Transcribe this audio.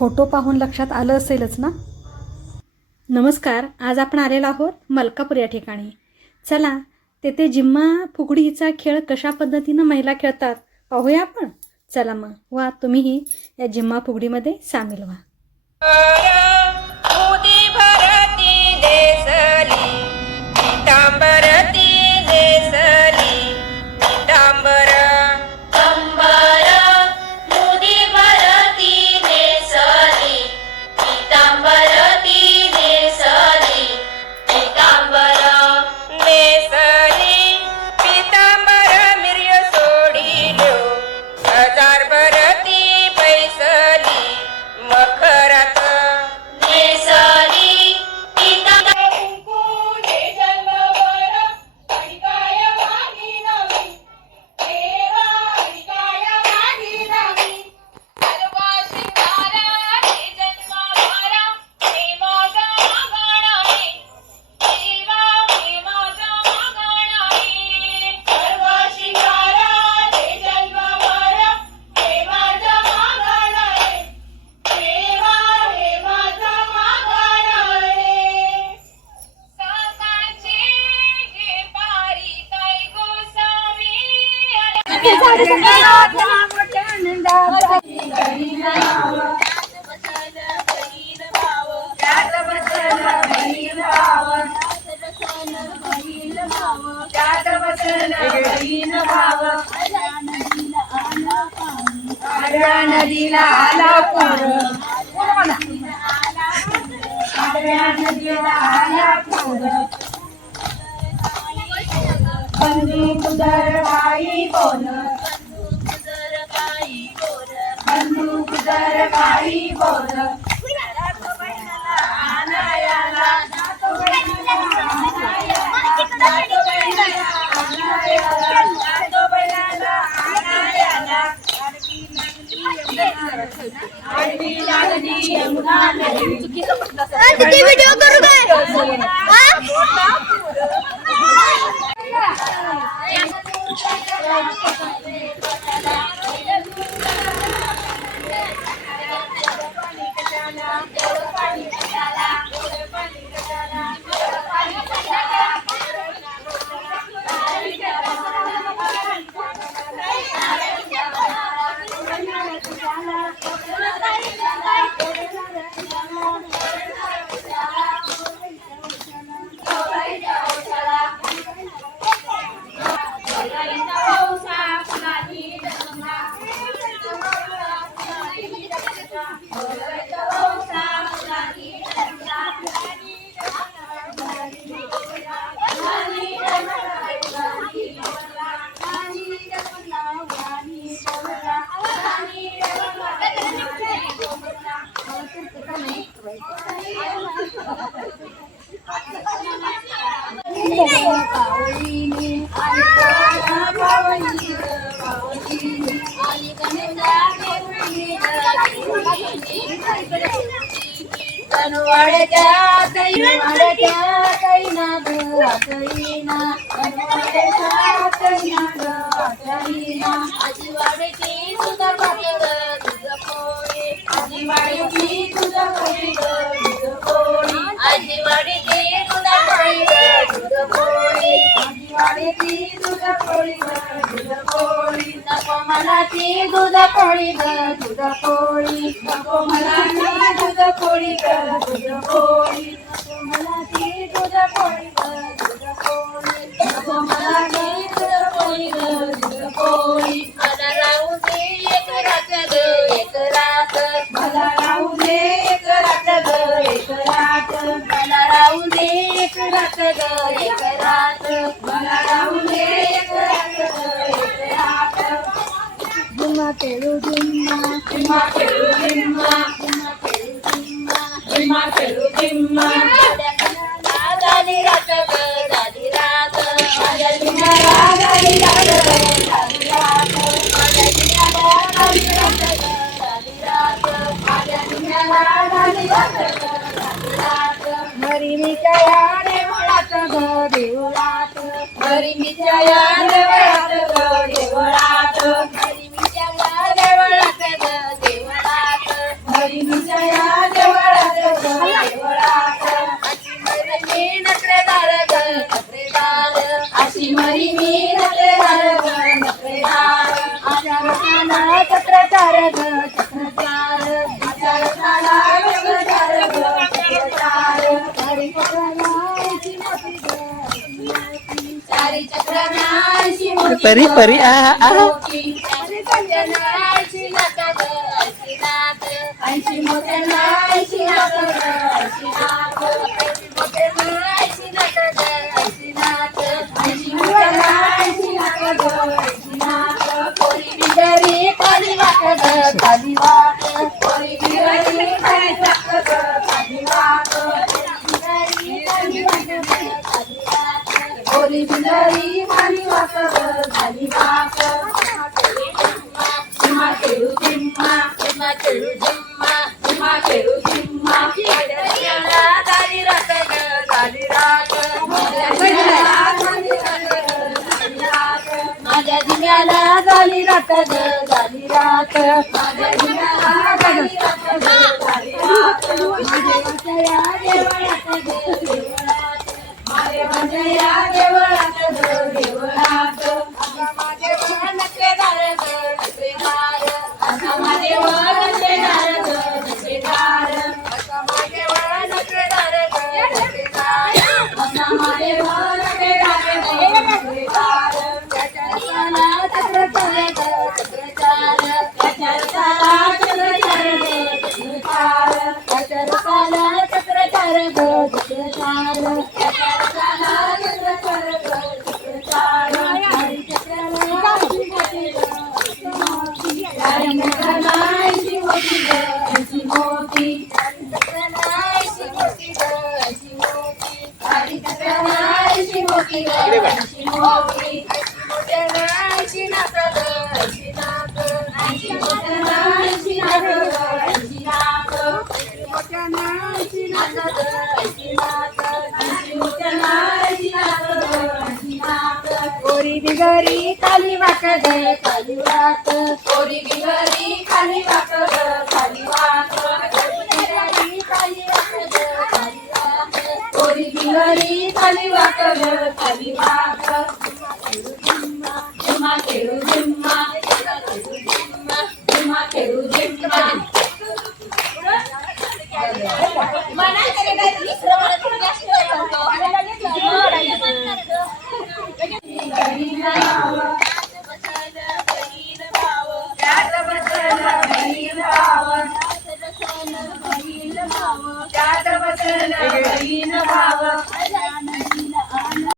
Photo पाहून लक्षात आलं असेलच ना? नमस्कार आज आपण आलेलो आहोत मलकापूर या ठिकाणी. चला तेथे जिम्मा फुगडीचा खेळ कशा पद्धतीनं महिला खेळतात पाहूया आपण? चला मग वा तुम्हीही या जिम्मा फुगडीमध्ये सामील व्हा. नदीला आला पूर. नदीला आला पूर. दर बाई बोल. बंदूक दर बाई बोल. व्हिडिओ करू काय वाड्याच्या ताई वाड्याच्या ताई ना ग ताई ना वाड्याच्या ताई ना ग ताई ना आजी वाडकी तुझा भाकर तुझं पोळे. आजी वाड्याची तुझा पोळी ग तुझं पोळी मला ती तुझा पोळी ग पोळी नको मला ती तुझा पोळी ग तुझा पोळी नको मला ती पोळी ग तुझा पोळी नको मला ती पोळी ग तुझा पोळी मला राहू दे एक रात ग एक रात मला राहू दे एक रात ग एक रात खेळू झुम्मा झुम्मा खेळू झुम्मा खेळू खेळू मी काय ग देवळात. मी या देवळात ग देवळात. घरी मी त्या देवळात ग देवळात. मैत्रिणीच्या या देवळात ग, देवळात. अशी मरी मी नखरेदार ग नखरेदार. अशी मरी मी नकरेदार ग परी परी आ आ ऐंशी मोठ्या पोरी बिचारी खाली वाकर झाली वाकर वाक खेळू जिम्मा जिम्मा खेळू जिम्मा जिम्मा खेळू जिम्मा झाली रात झाली रात माझ्या माझ्या माझ्या देवळात देवळात. देवळात. गोरी बिगारी खाली वाकड खाली वाक पोरी बिगारी खाली वाक खाली वाक पोरी बिगारी खाली वाक ग खाली वाक जिम्मा खेळू जिम्मा जिम्मा खेळू जिम्मा त्यात 他